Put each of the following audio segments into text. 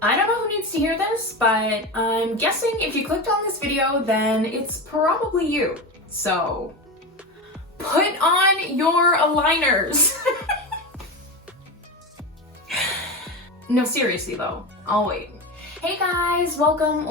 I don't know who needs to hear this, but I'm guessing if you clicked on this video, then it's probably you. So, put on your aligners. No, seriously though, I'll wait. Hey guys, welcome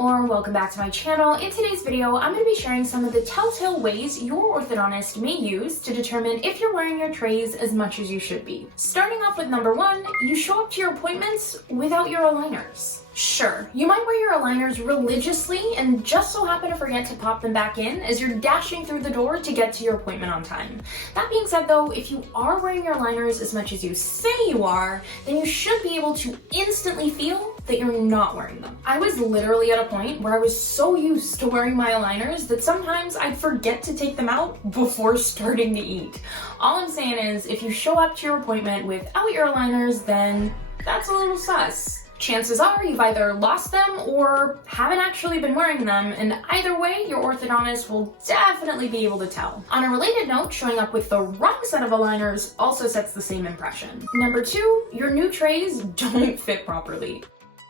back to my channel. In today's video, I'm going to be sharing some of the telltale ways your orthodontist may use to determine if you're wearing your trays as much as you should be. Starting off with number one, you show up to your appointments without your aligners. Sure, you might wear your aligners religiously and just so happen to forget to pop them back in as you're dashing through the door to get to your appointment on time. That being said though, if you are wearing your aligners as much as you say you are, then you should be able to instantly feel that you're not wearing them. I was literally at a point where I was so used to wearing my aligners that sometimes I'd forget to take them out before starting to eat. All I'm saying is, if you show up to your appointment without your aligners, then that's a little sus. Chances are you've either lost them or haven't actually been wearing them, and either way, your orthodontist will definitely be able to tell. On a related note, showing up with the wrong set of aligners also sets the same impression. Number two, your new trays don't fit properly.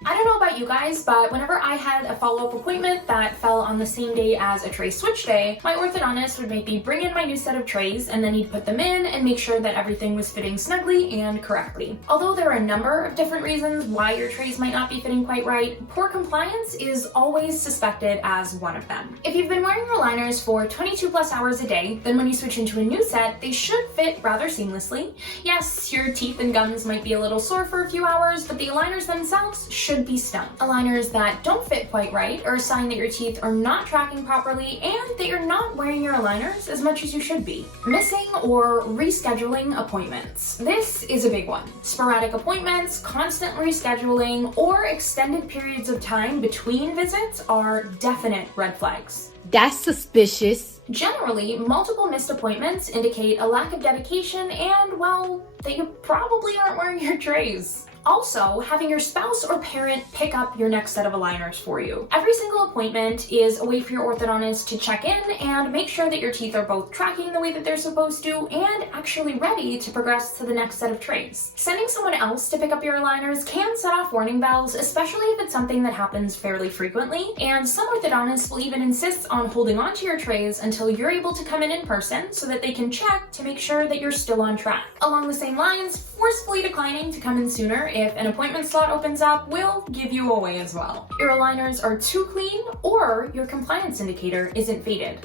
I don't know about you guys, but whenever I had a follow-up appointment that fell on the same day as a tray switch day, my orthodontist would make me bring in my new set of trays and then he'd put them in and make sure that everything was fitting snugly and correctly. Although there are a number of different reasons why your trays might not be fitting quite right, poor compliance is always suspected as one of them. If you've been wearing your aligners for 22 plus hours a day, then when you switch into a new set, they should fit rather seamlessly. Yes, your teeth and gums might be a little sore for a few hours, but the aligners themselves should be stunned. Aligners that don't fit quite right are a sign that your teeth are not tracking properly and that you're not wearing your aligners as much as you should be. Missing or rescheduling appointments. This is a big one. Sporadic appointments, constant rescheduling, or extended periods of time between visits are definite red flags. That's suspicious. Generally, multiple missed appointments indicate a lack of dedication and, well, that you probably aren't wearing your trays. Also, having your spouse or parent pick up your next set of aligners for you. Every single appointment is a way for your orthodontist to check in and make sure that your teeth are both tracking the way that they're supposed to and actually ready to progress to the next set of trays. Sending someone else to pick up your aligners can set off warning bells, especially if it's something that happens fairly frequently, and some orthodontists will even insist on holding onto your trays until you're able to come in person so that they can check to make sure that you're still on track. Along the same lines, forcefully declining to come in sooner if an appointment slot opens up will give you away as well. Your aligners are too clean or your compliance indicator isn't faded.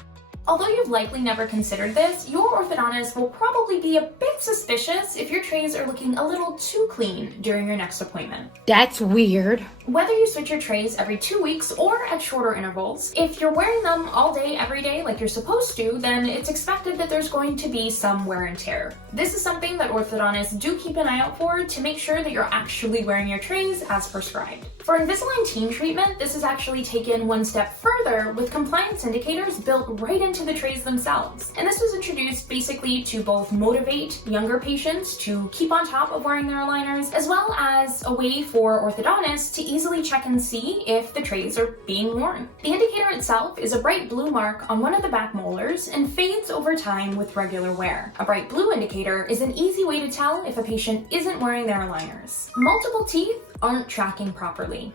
Although you've likely never considered this, your orthodontist will probably be a bit suspicious if your trays are looking a little too clean during your next appointment. That's weird. Whether you switch your trays every 2 weeks or at shorter intervals, if you're wearing them all day, every day like you're supposed to, then it's expected that there's going to be some wear and tear. This is something that orthodontists do keep an eye out for to make sure that you're actually wearing your trays as prescribed. For Invisalign teen treatment, this is actually taken one step further with compliance indicators built right into the trays themselves. And this was introduced basically to both motivate younger patients to keep on top of wearing their aligners, as well as a way for orthodontists to easily check and see if the trays are being worn. The indicator itself is a bright blue mark on one of the back molars and fades over time with regular wear. A bright blue indicator is an easy way to tell if a patient isn't wearing their aligners. Multiple teeth aren't tracking properly.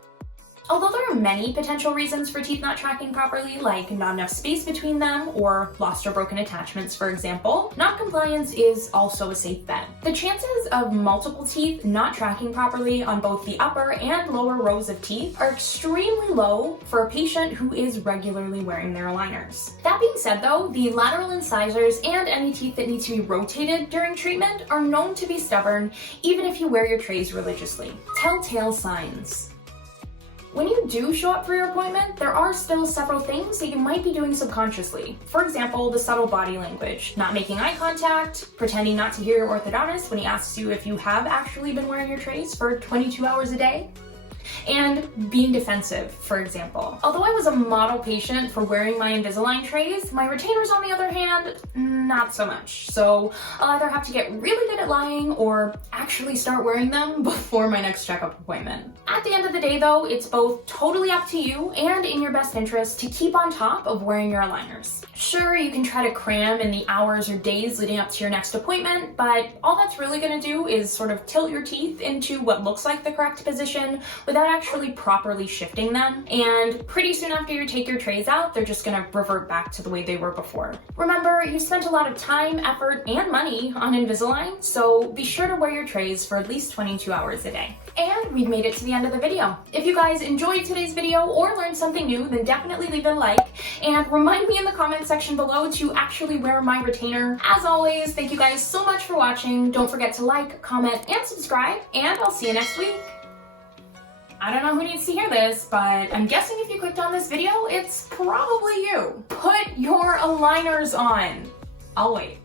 Although there are many potential reasons for teeth not tracking properly, like not enough space between them or lost or broken attachments, for example, non-compliance is also a safe bet. The chances of multiple teeth not tracking properly on both the upper and lower rows of teeth are extremely low for a patient who is regularly wearing their aligners. That being said though, the lateral incisors and any teeth that need to be rotated during treatment are known to be stubborn even if you wear your trays religiously. Telltale signs. When you do show up for your appointment, there are still several things that you might be doing subconsciously. For example, the subtle body language, not making eye contact, pretending not to hear your orthodontist when he asks you if you have actually been wearing your trays for 22 hours a day. and being defensive, for example. Although I was a model patient for wearing my Invisalign trays, my retainers, on the other hand, not so much. So I'll either have to get really good at lying or actually start wearing them before my next checkup appointment. At the end of the day though, it's both totally up to you and in your best interest to keep on top of wearing your aligners. Sure, you can try to cram in the hours or days leading up to your next appointment, but all that's really going to do is sort of tilt your teeth into what looks like the correct position without actually properly shifting them. And pretty soon after you take your trays out, they're just going to revert back to the way they were before. Remember, you spent a lot of time, effort, and money on Invisalign, so be sure to wear your trays for at least 22 hours a day. And we've made it to the end of the video. If you guys enjoyed today's video or learned something new, then definitely leave it a like and remind me in the comment section below to actually wear my retainer. As always, thank you guys so much for watching. Don't forget to like, comment, and subscribe, and I'll see you next week. I don't know who needs to hear this, but I'm guessing if you clicked on this video, it's probably you. Put your aligners on. I'll wait.